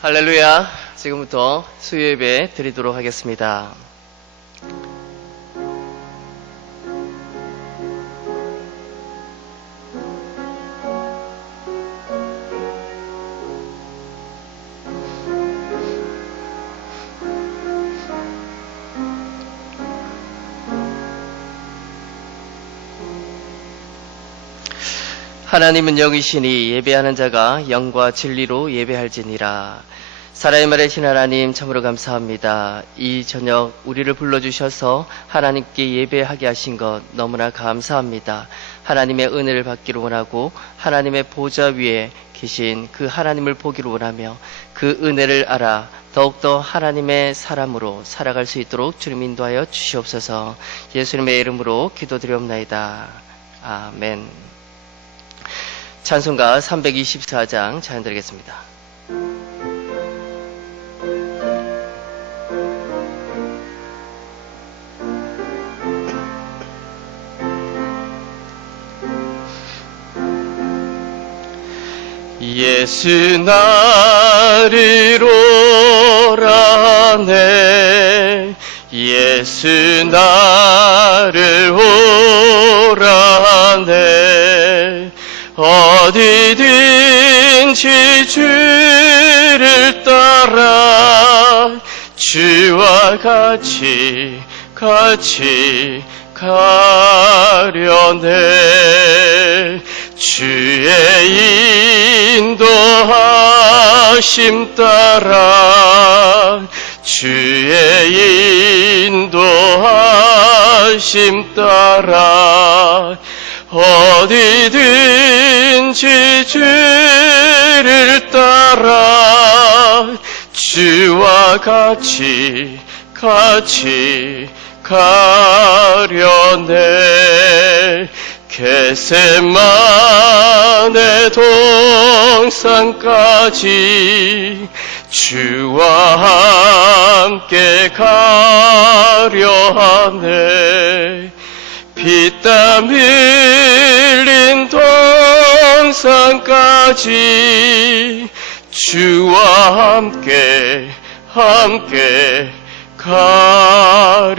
할렐루야. 지금부터 수요예배 드리도록 하겠습니다. 하나님은 영이시니 예배하는 자가 영과 진리로 예배할지니라. 살아의 말이신 하나님 참으로 감사합니다. 이 저녁 우리를 불러주셔서 하나님께 예배하게 하신 것 너무나 감사합니다. 하나님의 은혜를 받기를 원하고 하나님의 보좌 위에 계신 그 하나님을 보기를 원하며 그 은혜를 알아 더욱더 하나님의 사람으로 살아갈 수 있도록 주님 인도하여 주시옵소서. 예수님의 이름으로 기도드리옵나이다. 아멘. 찬송가 324장 찬양 드리겠습니다. 예수 나를 오라네, 예수 나를 오라네. 어디든지 주를 따라 주와 같이 가려네. 주의 인도하심 따라 주의 인도하심 따라 어디든지 주를 따라 주와 같이 가려네. 겟세마네 동산까지 주와 함께 가려하네. 피땀 흘린 동산까지 주와 함께 가려네.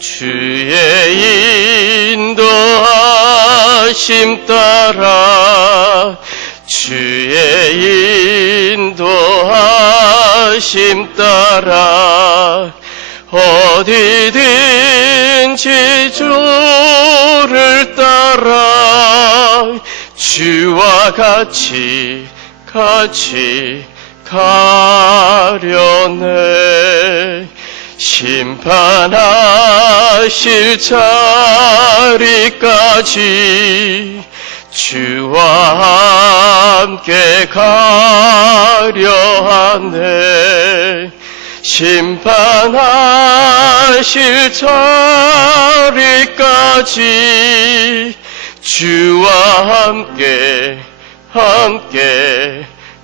주의 인도하심 따라 주의 인도하심 따라 어디든지 주를 따라 주와 같이 가려네. 심판하실 자리까지 주와 함께 가려하네. 심판하실 자리까지 주와 함께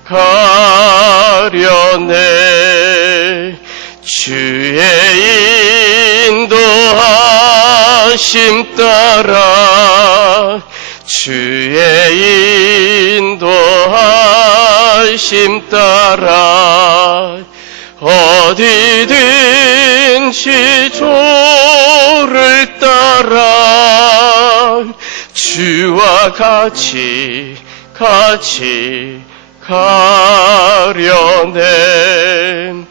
가려네. 주의 인도하심 따라 주의 인도하심 따라 어디든지 주를 따라 주와 같이 가려네.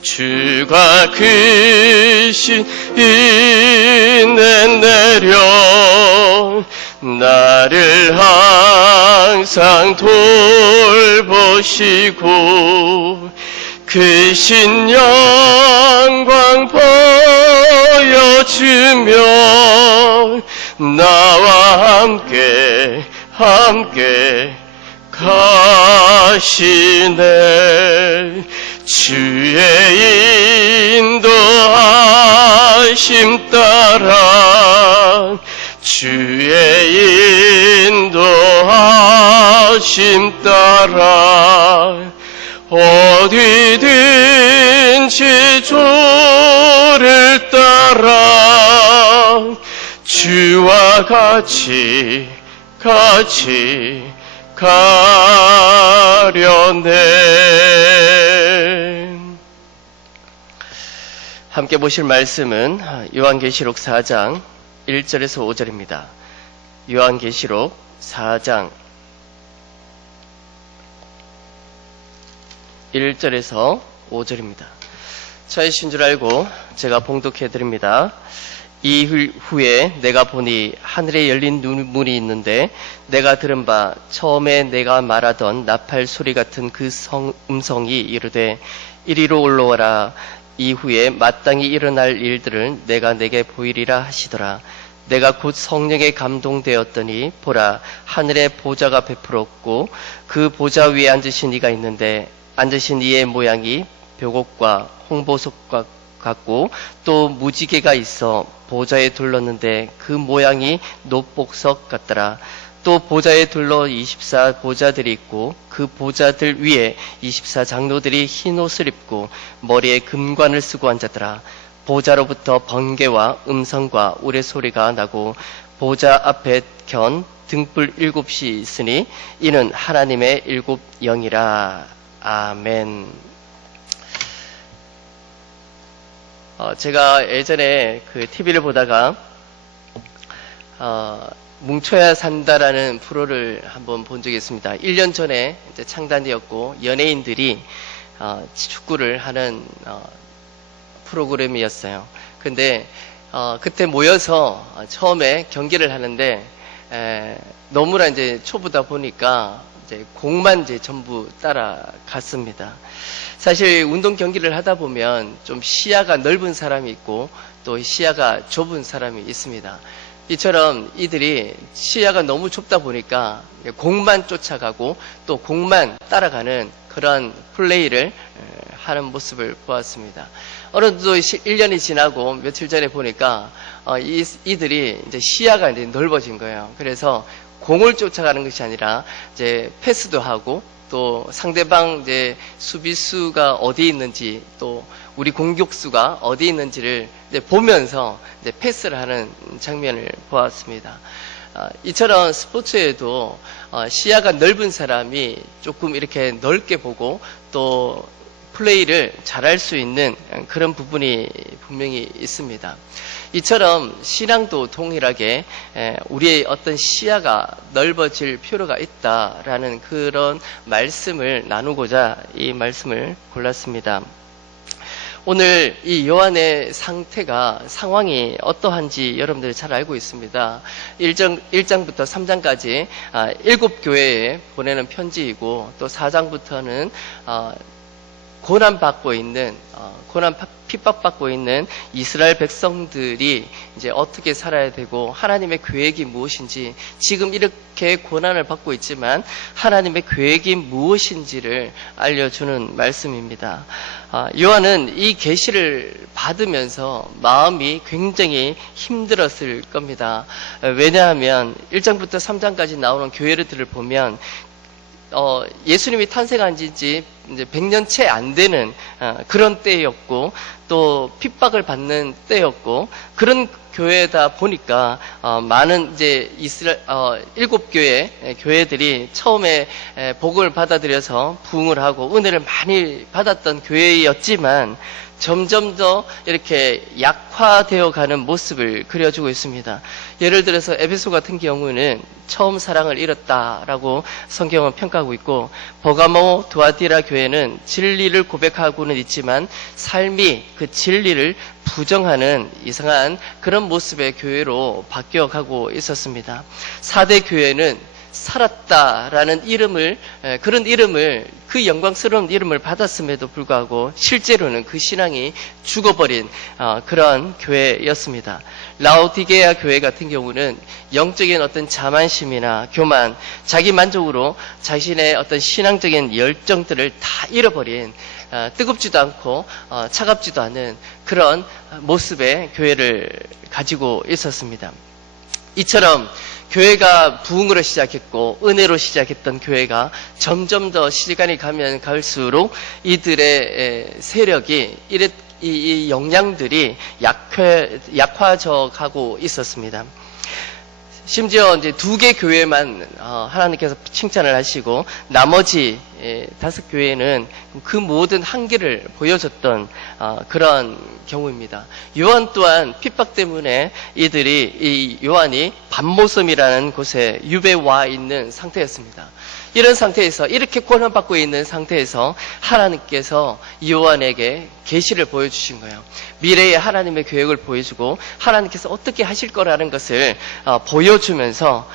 주가 크신 은혜 내려 나를 항상 돌보시고 크신 영광 보여주며 나와 함께 가시네. 주의 인도하심 따라 주의 인도하심 따라 어디든지 주를 따라 주와 같이 가려네. 함께 보실 말씀은 요한계시록 4장 1절에서 5절입니다. 요한계시록 4장 1절에서 5절입니다. 처이신 줄 알고 제가 봉독해 드립니다. 이 후에 내가 보니 하늘에 열린 문이 있는데 내가 들은 바 처음에 내가 말하던 나팔 소리 같은 그 음성이 이르되 이리로 올라와라. 이후에 마땅히 일어날 일들을 내가 내게 보이리라 하시더라. 내가 곧 성령에 감동되었더니 보라 하늘에 보좌가 베풀었고 그 보좌 위에 앉으신 이가 있는데 앉으신 이의 모양이 벽옥과 홍보석과 같고 또 무지개가 있어 보좌에 둘렀는데 그 모양이 녹복석 같더라. 또 보좌에 둘러 24 보좌들이 있고 그 보좌들 위에 24 장로들이 흰 옷을 입고 머리에 금관을 쓰고 앉았더라. 보좌로부터 번개와 음성과 우레소리가 나고 보좌 앞에 견 등불 7이 있으니 이는 하나님의 7 영이라. 아멘. 제가 예전에 그 TV를 보다가 뭉쳐야 산다라는 프로를 한번 본 적이 있습니다. 1년 전에 이제 창단되었고 연예인들이 축구를 하는 프로그램이었어요. 근데 그때 모여서 처음에 경기를 하는데 너무나 이제 초보다 보니까 이제 공만 이제 전부 따라갔습니다. 사실 운동 경기를 하다 보면 좀 시야가 넓은 사람이 있고 또 시야가 좁은 사람이 있습니다. 이처럼 이들이 시야가 너무 좁다 보니까 공만 쫓아가고 또 공만 따라가는 그런 플레이를 하는 모습을 보았습니다. 어느덧 1년이 지나고 며칠 전에 보니까 이들이 이제 시야가 이제 넓어진 거예요. 그래서 공을 쫓아가는 것이 아니라 이제 패스도 하고 또 상대방 이제 수비수가 어디 있는지 또 우리 공격수가 어디 있는지를 이제 보면서 이제 패스를 하는 장면을 보았습니다. 이처럼 스포츠에도 시야가 넓은 사람이 조금 이렇게 넓게 보고 또 플레이를 잘할 수 있는 그런 부분이 분명히 있습니다. 이처럼 신앙도 동일하게 우리의 어떤 시야가 넓어질 필요가 있다라는 그런 말씀을 나누고자 이 말씀을 골랐습니다. 오늘 이 요한의 상황이 어떠한지 여러분들이 잘 알고 있습니다. 1장부터 3장까지 7교회에 보내는 편지이고 또 4장부터는 고난받고 있는, 핍박받고 있는 이스라엘 백성들이 이제 어떻게 살아야 되고 하나님의 계획이 무엇인지 지금 이렇게 고난을 받고 있지만 하나님의 계획이 무엇인지를 알려주는 말씀입니다. 요한은 이 계시를 받으면서 마음이 굉장히 힘들었을 겁니다. 왜냐하면 1장부터 3장까지 나오는 교회들을 보면 예수님이 탄생한 지 이제 100년 채 안 되는 그런 때였고 또 핍박을 받는 때였고 그런 교회다 보니까 많은 이제 7교회 교회들이 처음에 복음을 받아들여서 부흥을 하고 은혜를 많이 받았던 교회였지만 점점 더 이렇게 약화되어 가는 모습을 그려주고 있습니다. 예를 들어서 에베소 같은 경우는 처음 사랑을 잃었다라고 성경은 평가하고 있고 버가모 두아디라 교회는 진리를 고백하고는 있지만 삶이 그 진리를 부정하는 이상한 그런 모습의 교회로 바뀌어가고 있었습니다. 4대 교회는 살았다라는 그런 이름을 그 영광스러운 이름을 받았음에도 불구하고 실제로는 그 신앙이 죽어버린 그런 교회였습니다. 라오디게아 교회 같은 경우는 영적인 어떤 자만심이나 교만, 자기 만족으로 자신의 어떤 신앙적인 열정들을 다 잃어버린 뜨겁지도 않고 차갑지도 않은 그런 모습의 교회를 가지고 있었습니다. 이처럼 교회가 부흥으로 시작했고 은혜로 시작했던 교회가 점점 더 시간이 가면 갈수록 이들의 세력이 이 영향들이 약화져 가고 있었습니다. 심지어 이제 2개 교회만 하나님께서 칭찬을 하시고 나머지 5교회는 그 모든 한계를 보여줬던 그런 경우입니다. 요한 또한 핍박 때문에 이 요한이 밤모섬이라는 곳에 유배 와 있는 상태였습니다. 이런 상태에서 이렇게 고난받고 있는 상태에서 하나님께서 요한에게 계시를 보여주신 거예요. 미래의 하나님의 계획을 보여주고 하나님께서 어떻게 하실 거라는 것을 보여주면서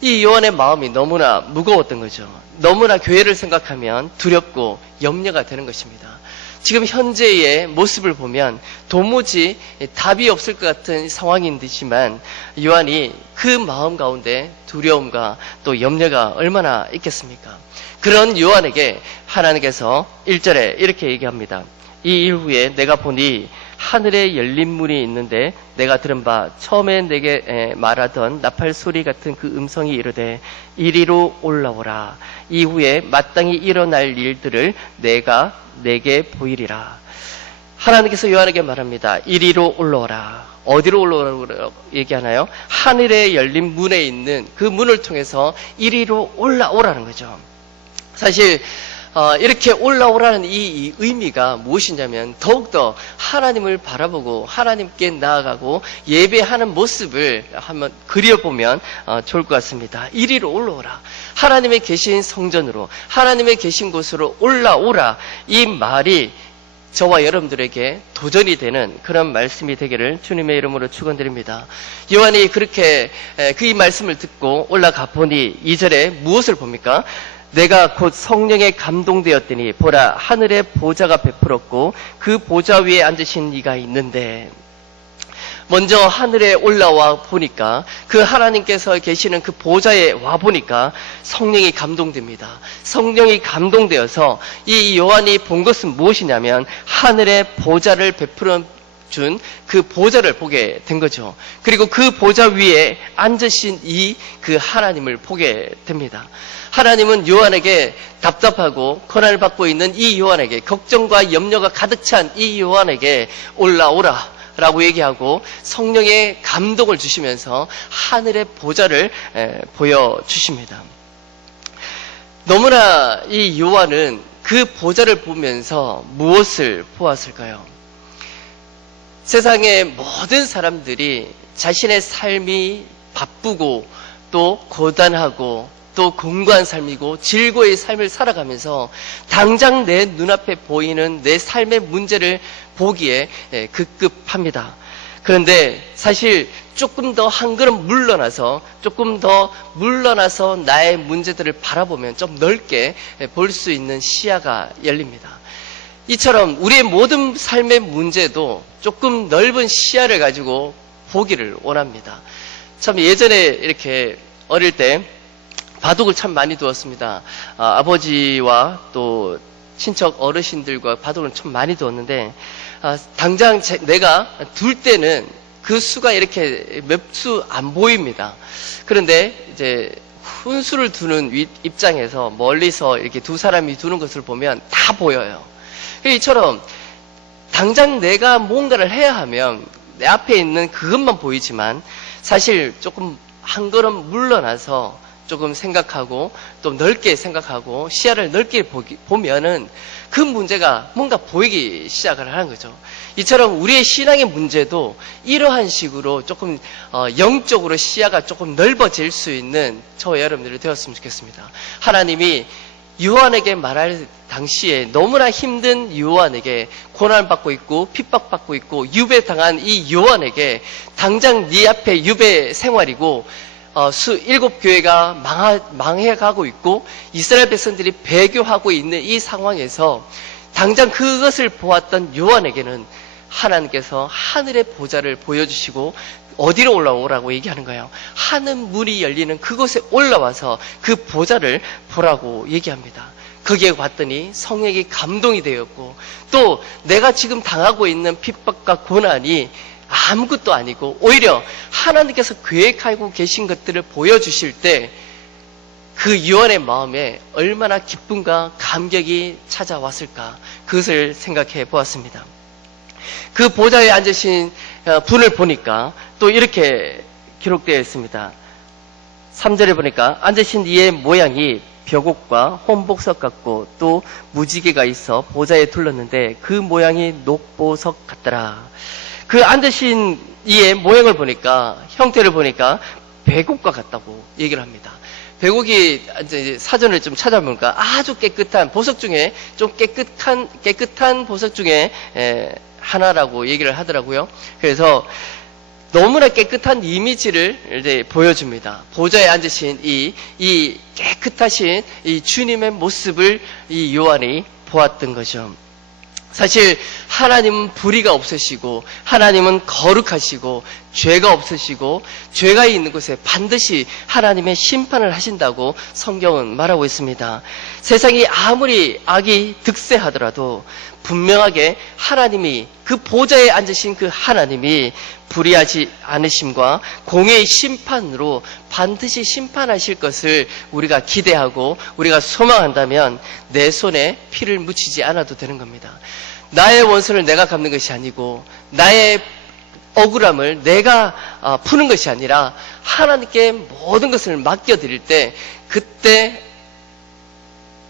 이 요한의 마음이 너무나 무거웠던 거죠. 너무나 교회를 생각하면 두렵고 염려가 되는 것입니다. 지금 현재의 모습을 보면 도무지 답이 없을 것 같은 상황이지만 요한이 그 마음 가운데 두려움과 또 염려가 얼마나 있겠습니까? 그런 요한에게 하나님께서 1절에 이렇게 얘기합니다. 이 일 후에 내가 보니 하늘에 열린 문이 있는데 내가 들은 바 처음에 내게 말하던 나팔 소리 같은 그 음성이 이르되 이리로 올라오라. 이후에 마땅히 일어날 일들을 내가 내게 보이리라. 하나님께서 요한에게 말합니다. 이리로 올라오라. 어디로 올라오라고 얘기하나요? 하늘에 열린 문에 있는 그 문을 통해서 이리로 올라오라는 거죠. 사실 이렇게 올라오라는 이 의미가 무엇이냐면 더욱더 하나님을 바라보고 하나님께 나아가고 예배하는 모습을 한번 그려보면 좋을 것 같습니다. 이리로 올라오라. 하나님의 계신 성전으로, 하나님의 계신 곳으로 올라오라. 이 말이 저와 여러분들에게 도전이 되는 그런 말씀이 되기를 주님의 이름으로 축원드립니다. 요한이 그렇게 그 이 말씀을 듣고 올라가 보니 2절에 무엇을 봅니까? 내가 곧 성령에 감동되었더니 보라 하늘에 보좌가 베풀었고 그 보좌 위에 앉으신 이가 있는데, 먼저 하늘에 올라와 보니까 그 하나님께서 계시는 그 보좌에 와 보니까 성령이 감동됩니다. 성령이 감동되어서 이 요한이 본 것은 무엇이냐면 하늘의 보좌를 베풀어 준 그 보좌를 보게 된 거죠. 그리고 그 보좌 위에 앉으신 그 하나님을 보게 됩니다. 하나님은 요한에게 답답하고 고난을 받고 있는 이 요한에게, 걱정과 염려가 가득 찬 이 요한에게 올라오라 라고 얘기하고 성령의 감동을 주시면서 하늘의 보좌를 보여주십니다. 너무나 이 요한은 그 보좌를 보면서 무엇을 보았을까요? 세상의 모든 사람들이 자신의 삶이 바쁘고 또 고단하고 또 공고한 삶이고 질고의 삶을 살아가면서 당장 내 눈앞에 보이는 내 삶의 문제를 보기에 급급합니다. 그런데 사실 조금 더 한 걸음 물러나서 나의 문제들을 바라보면 좀 넓게 볼 수 있는 시야가 열립니다. 이처럼 우리의 모든 삶의 문제도 조금 넓은 시야를 가지고 보기를 원합니다. 참 예전에 이렇게 어릴 때 바둑을 참 많이 두었습니다. 아버지와 또 친척 어르신들과 바둑을 참 많이 두었는데 당장 내가 둘 때는 그 수가 이렇게 몇 수 안 보입니다. 그런데 이제 훈수를 두는 입장에서 멀리서 이렇게 두 사람이 두는 것을 보면 다 보여요. 이처럼 당장 내가 뭔가를 해야 하면 내 앞에 있는 그것만 보이지만 사실 조금 한 걸음 물러나서 조금 생각하고 또 넓게 생각하고 시야를 넓게 보면은 그 문제가 뭔가 보이기 시작을 하는 거죠. 이처럼 우리의 신앙의 문제도 이러한 식으로 조금 영적으로 시야가 조금 넓어질 수 있는 저와 여러분들이 되었으면 좋겠습니다. 하나님이 요한에게 말할 당시에 너무나 힘든 요한에게 고난받고 있고 핍박받고 있고 유배당한 이 요한에게 당장 네 앞에 유배 생활이고 7교회가 망해가고 있고 이스라엘 백성들이 배교하고 있는 이 상황에서 당장 그것을 보았던 요한에게는 하나님께서 하늘의 보좌를 보여주시고 어디로 올라오라고 얘기하는 거예요? 하늘 문이 열리는 그곳에 올라와서 그 보좌를 보라고 얘기합니다. 거기에 봤더니 성령이 감동이 되었고 또 내가 지금 당하고 있는 핍박과 고난이 아무것도 아니고 오히려 하나님께서 계획하고 계신 것들을 보여주실 때 그 요한의 마음에 얼마나 기쁨과 감격이 찾아왔을까, 그것을 생각해 보았습니다. 그 보좌에 앉으신 분을 보니까 또 이렇게 기록되어 있습니다. 3절에 보니까 앉으신 이의 모양이 벽옥과 혼복석 같고 또 무지개가 있어 보좌에 둘렀는데 그 모양이 녹보석 같더라. 그 앉으신 이의 모양을 보니까, 형태를 보니까 백옥과 같다고 얘기를 합니다. 백옥이 이제 사전을 좀 찾아보니까 아주 깨끗한 보석 중에 좀 깨끗한 보석 중에 하나라고 얘기를 하더라고요. 그래서 너무나 깨끗한 이미지를 이제 보여줍니다. 보좌에 앉으신 이 깨끗하신 이 주님의 모습을 이 요한이 보았던 거죠. 사실 하나님은 불의가 없으시고 하나님은 거룩하시고 죄가 없으시고 죄가 있는 곳에 반드시 하나님의 심판을 하신다고 성경은 말하고 있습니다. 세상이 아무리 악이 득세하더라도 분명하게 하나님이, 그 보좌에 앉으신 그 하나님이 불의하지 않으심과 공의의 심판으로 반드시 심판하실 것을 우리가 기대하고 우리가 소망한다면 내 손에 피를 묻히지 않아도 되는 겁니다. 나의 원수를 내가 갚는 것이 아니고 나의 억울함을 내가 푸는 것이 아니라 하나님께 모든 것을 맡겨드릴 때, 그때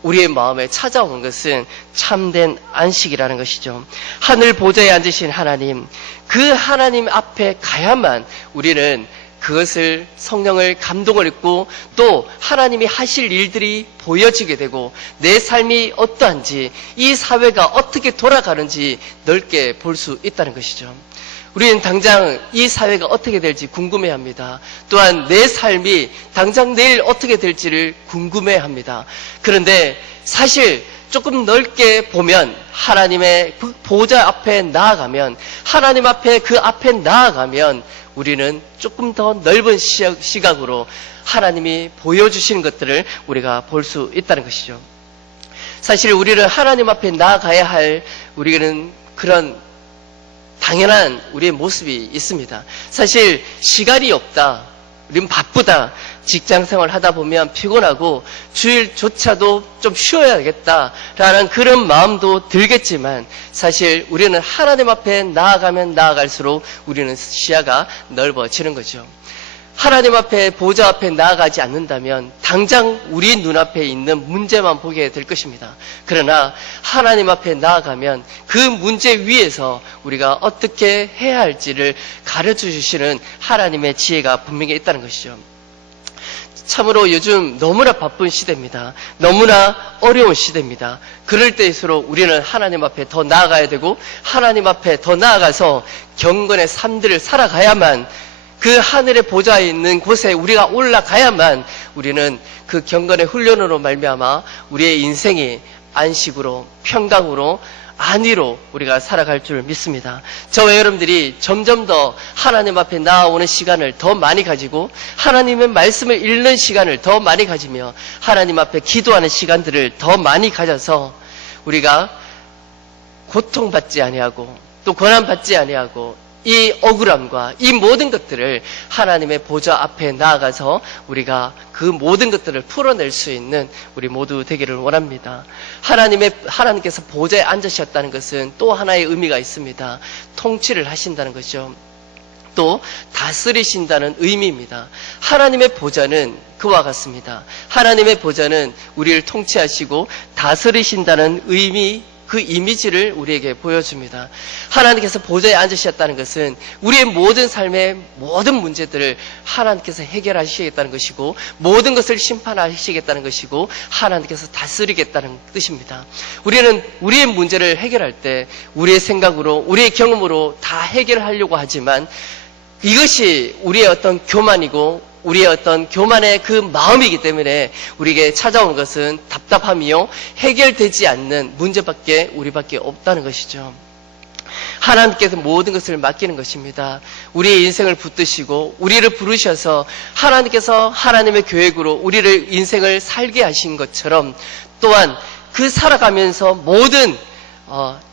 우리의 마음에 찾아오는 것은 참된 안식이라는 것이죠. 하늘 보좌에 앉으신 하나님, 그 하나님 앞에 가야만 우리는 그것을, 성령을 감동을 입고 또 하나님이 하실 일들이 보여지게 되고 내 삶이 어떠한지, 이 사회가 어떻게 돌아가는지 넓게 볼 수 있다는 것이죠. 우리는 당장 이 사회가 어떻게 될지 궁금해합니다. 또한 내 삶이 당장 내일 어떻게 될지를 궁금해합니다. 그런데 사실 조금 넓게 보면, 하나님의 보좌 앞에 나아가면, 하나님 앞에 그 앞에 나아가면 우리는 조금 더 넓은 시각으로 하나님이 보여주시는 것들을 우리가 볼 수 있다는 것이죠. 사실 우리는 하나님 앞에 나아가야 할, 우리는 그런 당연한 우리의 모습이 있습니다. 사실 시간이 없다, 우리는 바쁘다, 직장생활 하다 보면 피곤하고 주일조차도 좀 쉬어야겠다라는 그런 마음도 들겠지만, 사실 우리는 하나님 앞에 나아가면 나아갈수록 우리는 시야가 넓어지는 거죠. 하나님 앞에, 보좌 앞에 나아가지 않는다면 당장 우리 눈앞에 있는 문제만 보게 될 것입니다. 그러나 하나님 앞에 나아가면 그 문제 위에서 우리가 어떻게 해야 할지를 가르쳐 주시는 하나님의 지혜가 분명히 있다는 것이죠. 참으로 요즘 너무나 바쁜 시대입니다. 너무나 어려운 시대입니다. 그럴 때일수록 우리는 하나님 앞에 더 나아가야 되고, 하나님 앞에 더 나아가서 경건의 삶들을 살아가야만, 그 하늘의 보좌에 있는 곳에 우리가 올라가야만 우리는 그 경건의 훈련으로 말미암아 우리의 인생이 안식으로, 평강으로, 안위로 우리가 살아갈 줄 믿습니다. 저와 여러분들이 점점 더 하나님 앞에 나아오는 시간을 더 많이 가지고, 하나님의 말씀을 읽는 시간을 더 많이 가지며, 하나님 앞에 기도하는 시간들을 더 많이 가져서 우리가 고통받지 아니하고 또 고난받지 아니하고 이 억울함과 이 모든 것들을 하나님의 보좌 앞에 나아가서 우리가 그 모든 것들을 풀어낼 수 있는 우리 모두 되기를 원합니다. 하나님께서 보좌에 앉으셨다는 것은 또 하나의 의미가 있습니다. 통치를 하신다는 것이죠. 또 다스리신다는 의미입니다. 하나님의 보좌는 그와 같습니다. 하나님의 보좌는 우리를 통치하시고 다스리신다는 의미, 그 이미지를 우리에게 보여줍니다. 하나님께서 보좌에 앉으셨다는 것은 우리의 모든 삶의 모든 문제들을 하나님께서 해결하시겠다는 것이고, 모든 것을 심판하시겠다는 것이고, 하나님께서 다스리겠다는 뜻입니다. 우리는 우리의 문제를 해결할 때 우리의 생각으로, 우리의 경험으로 다 해결하려고 하지만, 이것이 우리의 어떤 교만이고 우리의 어떤 교만의 그 마음이기 때문에 우리에게 찾아온 것은 답답함이요, 해결되지 않는 문제밖에 우리밖에 없다는 것이죠. 하나님께서 모든 것을 맡기는 것입니다. 우리의 인생을 붙드시고 우리를 부르셔서 하나님께서 하나님의 계획으로 우리를 인생을 살게 하신 것처럼, 또한 그 살아가면서 모든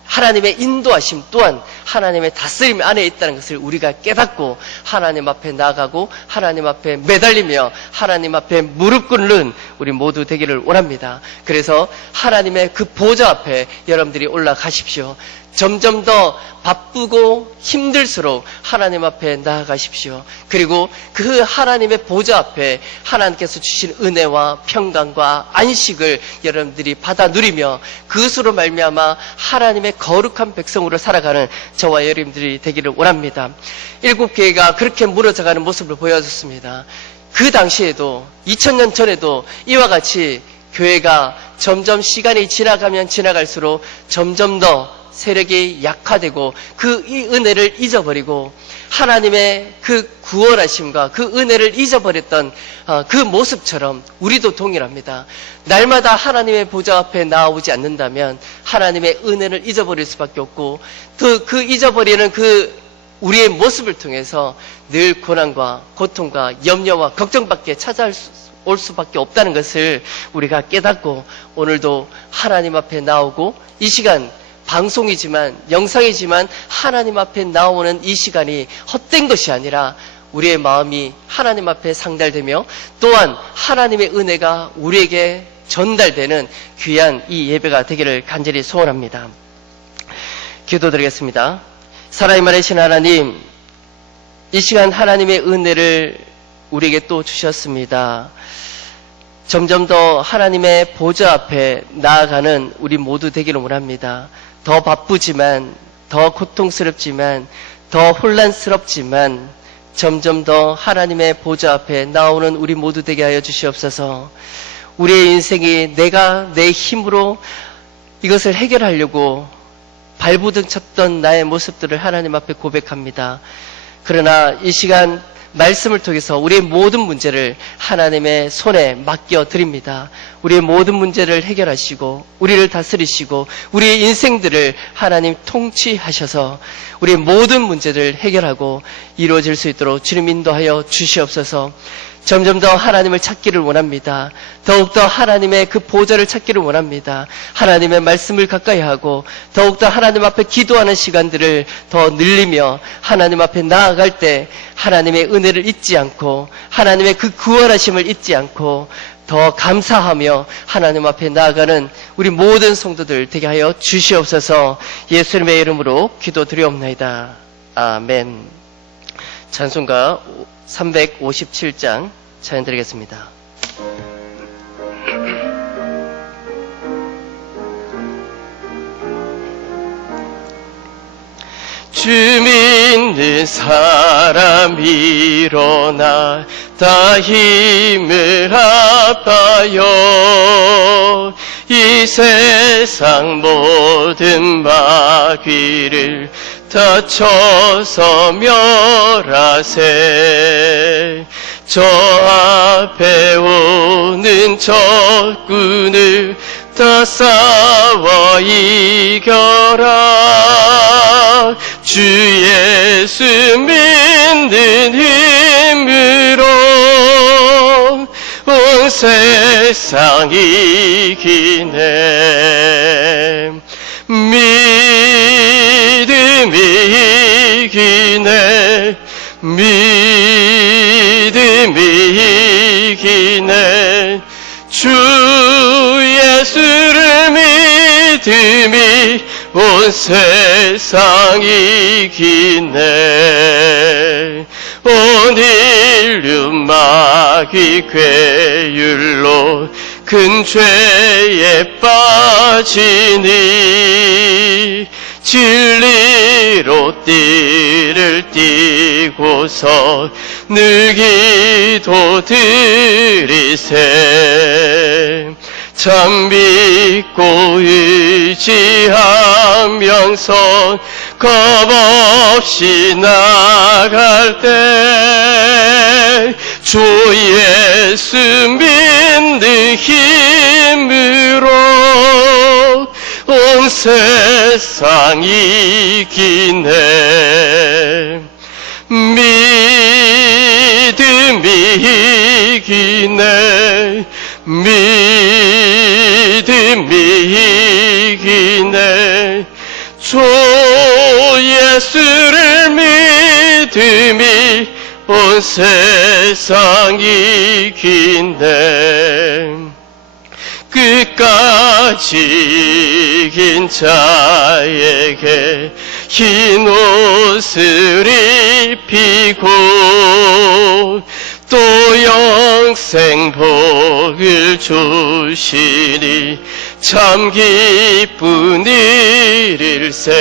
하나님의 인도하심 또한 하나님의 다스림 안에 있다는 것을 우리가 깨닫고 하나님 앞에 나아가고 하나님 앞에 매달리며 하나님 앞에 무릎 꿇는 우리 모두 되기를 원합니다. 그래서 하나님의 그 보좌 앞에 여러분들이 올라가십시오. 점점 더 바쁘고 힘들수록 하나님 앞에 나아가십시오. 그리고 그 하나님의 보좌 앞에 하나님께서 주신 은혜와 평강과 안식을 여러분들이 받아 누리며 그것으로 말미암아 하나님의 거룩한 백성으로 살아가는 저와 여러분들이 되기를 원합니다. 일곱 교회가 그렇게 무너져가는 모습을 보여줬습니다. 그 당시에도 2000년 전에도 이와 같이 교회가 점점 시간이 지나가면 지나갈수록 점점 더 세력이 약화되고 그 이 은혜를 잊어버리고 하나님의 그 구원하심과 그 은혜를 잊어버렸던 그 모습처럼 우리도 동일합니다. 날마다 하나님의 보좌 앞에 나오지 않는다면 하나님의 은혜를 잊어버릴 수밖에 없고 그 잊어버리는 그 우리의 모습을 통해서 늘 고난과 고통과 염려와 걱정밖에 찾아올 수밖에 없다는 것을 우리가 깨닫고 오늘도 하나님 앞에 나오고 이 시간 방송이지만 영상이지만 하나님 앞에 나오는 이 시간이 헛된 것이 아니라 우리의 마음이 하나님 앞에 상달되며 또한 하나님의 은혜가 우리에게 전달되는 귀한 이 예배가 되기를 간절히 소원합니다. 기도드리겠습니다. 살아있는 하나님, 이 시간 하나님의 은혜를 우리에게 또 주셨습니다. 점점 더 하나님의 보좌 앞에 나아가는 우리 모두 되기를 원합니다. 더 바쁘지만, 더 고통스럽지만, 더 혼란스럽지만 점점 더 하나님의 보좌 앞에 나오는 우리 모두 되게 하여 주시옵소서. 우리의 인생이 내가 내 힘으로 이것을 해결하려고 발부둥 쳤던 나의 모습들을 하나님 앞에 고백합니다. 그러나 이 시간 말씀을 통해서 우리의 모든 문제를 하나님의 손에 맡겨드립니다. 우리의 모든 문제를 해결하시고 우리를 다스리시고 우리의 인생들을 하나님 통치하셔서 우리의 모든 문제를 해결하고 이루어질 수 있도록 주님 인도하여 주시옵소서. 점점 더 하나님을 찾기를 원합니다. 더욱더 하나님의 그 보좌를 찾기를 원합니다. 하나님의 말씀을 가까이 하고 더욱더 하나님 앞에 기도하는 시간들을 더 늘리며 하나님 앞에 나아갈 때 하나님의 은혜를 잊지 않고 하나님의 그 구원하심을 잊지 않고 더 감사하며 하나님 앞에 나아가는 우리 모든 성도들 되게 하여 주시옵소서. 예수님의 이름으로 기도드리옵나이다. 아멘. 찬송가 357장 찬양 드리겠습니다. 주 믿는 사람 일어나 다 힘을 합하여 이 세상 모든 마귀를 다 쳐서 멸하세. 저 앞에 오는 적군을 다 싸워 이겨라. 주 예수 믿는 힘으로 온 세상 이기네. 믿음이 이기네. 믿음이 이기네. 주 예수를 믿음이 온 세상 이기네. 온 인류 마귀 괴율로 큰 죄에 빠지니 진리로 띠를 띠고서 늘 기도 드리세. 참 믿고 의지하면서 겁없이 나갈 때 주 예수 믿는 힘으로 온 세상 이기네. 믿음이 이기네. 믿음이 이기네. 주 예수를 믿음이 온 세상 이기네. 지긴 자에게 흰 옷을 입히고 또 영생 복을 주시니 참 기쁜 일일세.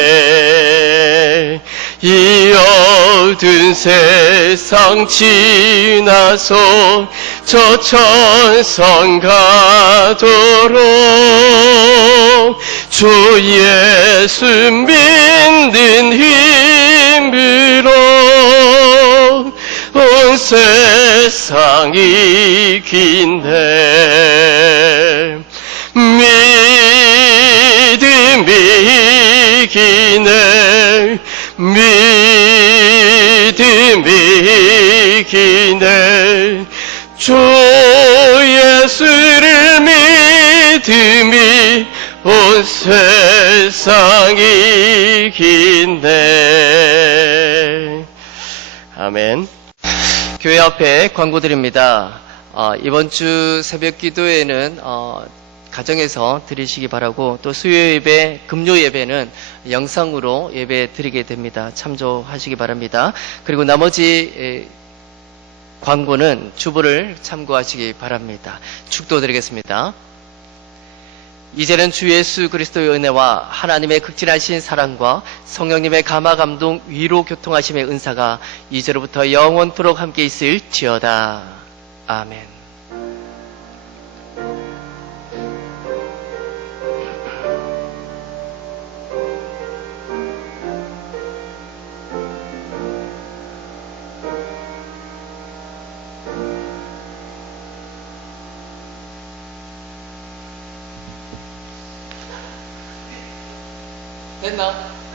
이 어두운 세상 지나서 저 천성 가도록 주 예수 믿는 힘으로 온 세상이 이기네. 믿음이 이기네. 믿음이 이기네. 주 예수를 믿음이 온 세상이 이기네. 아멘. 교회 앞에 광고 드립니다. 이번 주 새벽 기도회는 가정에서 드리시기 바라고, 또 수요 예배, 금요 예배는 영상으로 예배 드리게 됩니다. 참조하시기 바랍니다. 그리고 나머지 광고는 주보를 참고하시기 바랍니다. 축도드리겠습니다. 이제는 주 예수 그리스도의 은혜와 하나님의 극진하신 사랑과 성령님의 감화 감동 위로 교통하심의 은사가 이제로부터 영원토록 함께 있을지어다. 아멘. 됐나?